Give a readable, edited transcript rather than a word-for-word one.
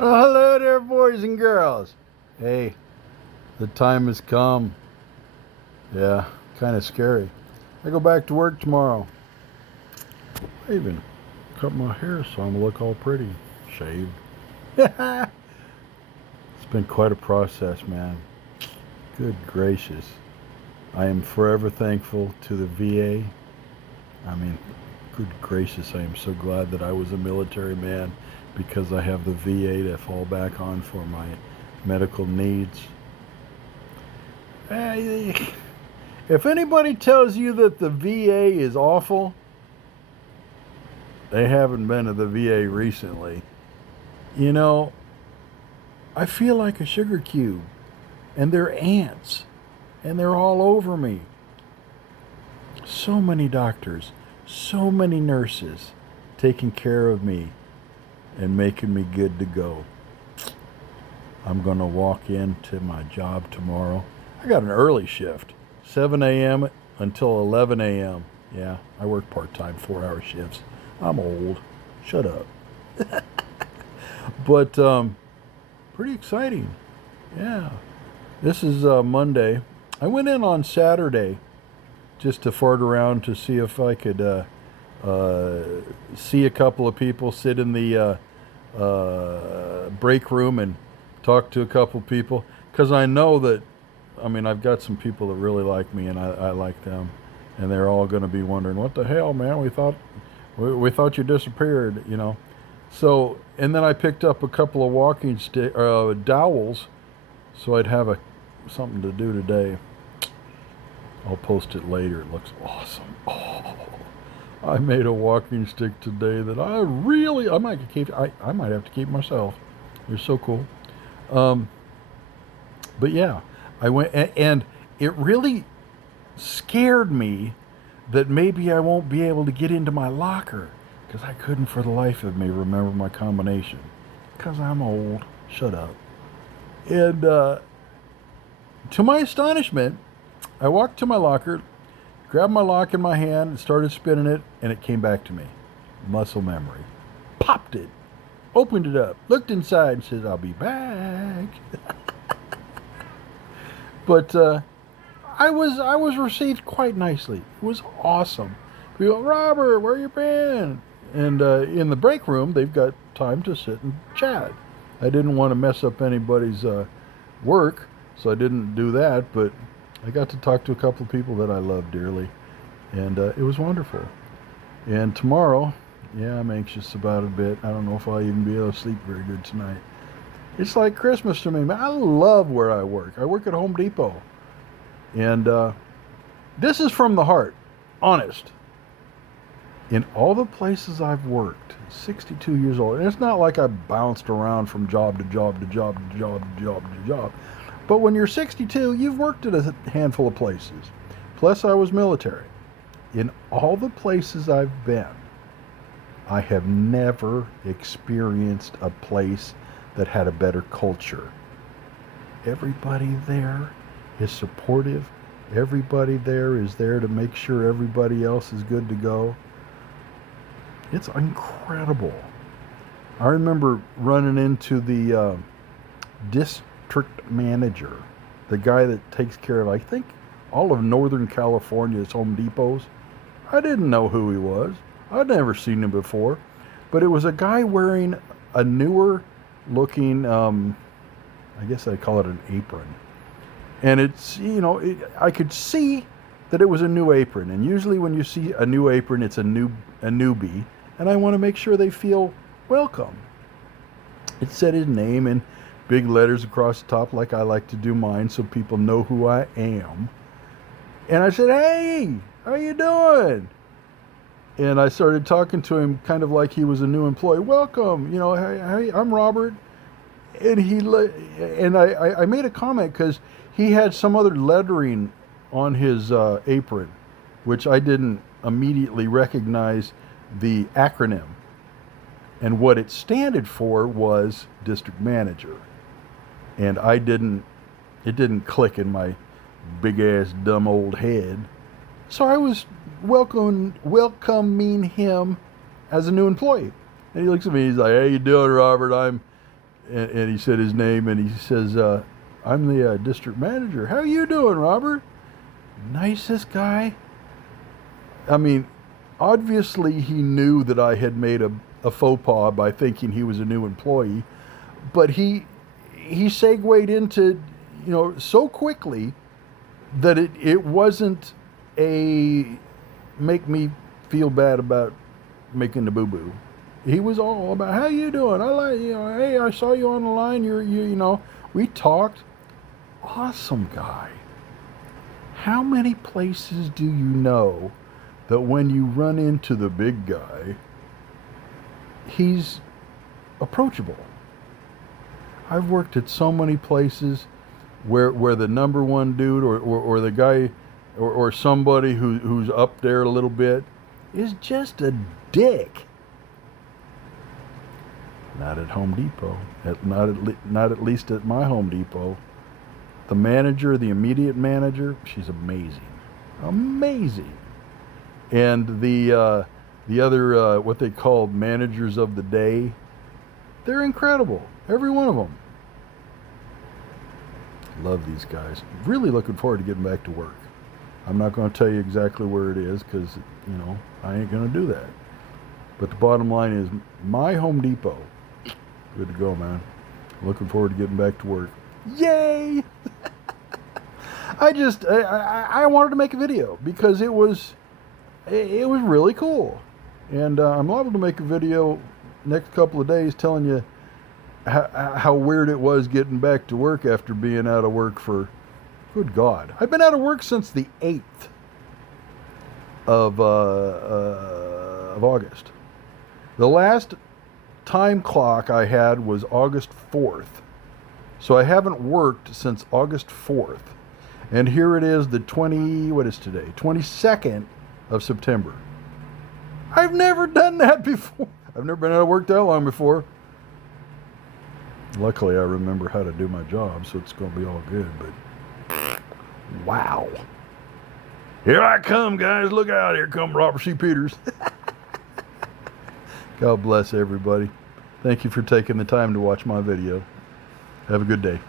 Oh, hello there, boys and girls. Hey, the time has come. Yeah, kind of scary. I go back to work tomorrow. I even cut my hair so I'm gonna look all pretty. Shaved. It's been quite a process, man. Good gracious. I am forever thankful to the VA. I mean, good gracious, I am so glad that I was a military man because I have the VA to fall back on for my medical needs. If anybody tells you that the VA is awful, they haven't been to the VA recently. You know, I feel like a sugar cube, and they're ants, and they're all over me. So many doctors, so many nurses taking care of me and making me good to go. I'm going to walk into my job tomorrow. I got an early shift, 7 a.m. until 11 a.m. Yeah, I work part-time, 4-hour shifts. I'm old. Shut up. But pretty exciting. Yeah. This is Monday. I went in on Saturday just to fart around to see if I could see a couple of people, sit in the break room and talk to a couple people. Because I know that, I mean, I've got some people that really like me and I like them. And they're all going to be wondering, what the hell, man? We thought you disappeared, you know. So, and then I picked up a couple of walking dowels so I'd have something to do today. I'll post it later. It looks awesome. Oh, I made a walking stick today that I might have to keep myself. They're so cool. But yeah, I went and it really scared me that maybe I won't be able to get into my locker because I couldn't for the life of me remember my combination because I'm old. Shut up. And to my astonishment, I walked to my locker, grabbed my lock in my hand, and started spinning it, and it came back to me. Muscle memory. Popped it. Opened it up. Looked inside and says, I'll be back. But I was received quite nicely. It was awesome. People, Robert, where you been? And in the break room, they've got time to sit and chat. I didn't want to mess up anybody's work, so I didn't do that. But I got to talk to a couple of people that I love dearly, and it was wonderful. And tomorrow, yeah, I'm anxious about it a bit. I don't know if I'll even be able to sleep very good tonight. It's like Christmas to me, man. I love where I work. I work at Home Depot. And this is from the heart, honest. In all the places I've worked, 62 years old, and it's not like I bounced around from job to job to job to job to job to job. But when you're 62, you've worked at a handful of places. Plus, I was military. In all the places I've been, I have never experienced a place that had a better culture. Everybody there is supportive. Everybody there is there to make sure everybody else is good to go. It's incredible. I remember running into the district manager, the guy that takes care of, I think, all of Northern California's Home Depots. I didn't know who he was. I'd never seen him before. But it was a guy wearing a newer looking, I guess I'd call it an apron. And it's, I could see that it was a new apron. And usually when you see a new apron, it's a newbie. And I want to make sure they feel welcome. It said his name in big letters across the top like I like to do mine so people know who I am. And I said, hey, how you doing? And I started talking to him kind of like he was a new employee. Welcome, hey, I'm Robert. And I made a comment because he had some other lettering on his apron, which I didn't immediately recognize the acronym. And what it standed for was district manager. And it didn't click in my big ass dumb old head. So I was welcoming him as a new employee. And he looks at me, he's like, "How you doing, Robert? and he said his name, and he says, I'm the district manager. How you doing, Robert? Nicest guy. I mean, obviously he knew that I had made a faux pas by thinking he was a new employee, but he segued into, so quickly that it wasn't a make me feel bad about making the boo-boo. He was all about, how you doing? I like, hey, I saw you on the line. We talked. Awesome guy. How many places do you know that when you run into the big guy, he's approachable? I've worked at so many places where the number one dude or the guy or somebody who's up there a little bit is just a dick. Not at Home Depot. Not at least at my Home Depot. The manager, the immediate manager, she's amazing. Amazing. And the other, what they call managers of the day, they're incredible. Every one of them. Love these guys. Really looking forward to getting back to work. I'm not going to tell you exactly where it is because, I ain't going to do that. But the bottom line is, my Home Depot. Good to go, man. Looking forward to getting back to work. Yay! I wanted to make a video because it was really cool. And I'm liable to make a video next couple of days telling you how weird it was getting back to work after being out of work for, good God. I've been out of work since the 8th of August. The last time clock I had was August 4th. So I haven't worked since August 4th. And here it is, what is today? 22nd of September. I've never done that before. I've never been out of work that long before. Luckily, I remember how to do my job, so it's going to be all good, but wow. Here I come, guys. Look out. Here come Robert C. Peters. God bless everybody. Thank you for taking the time to watch my video. Have a good day.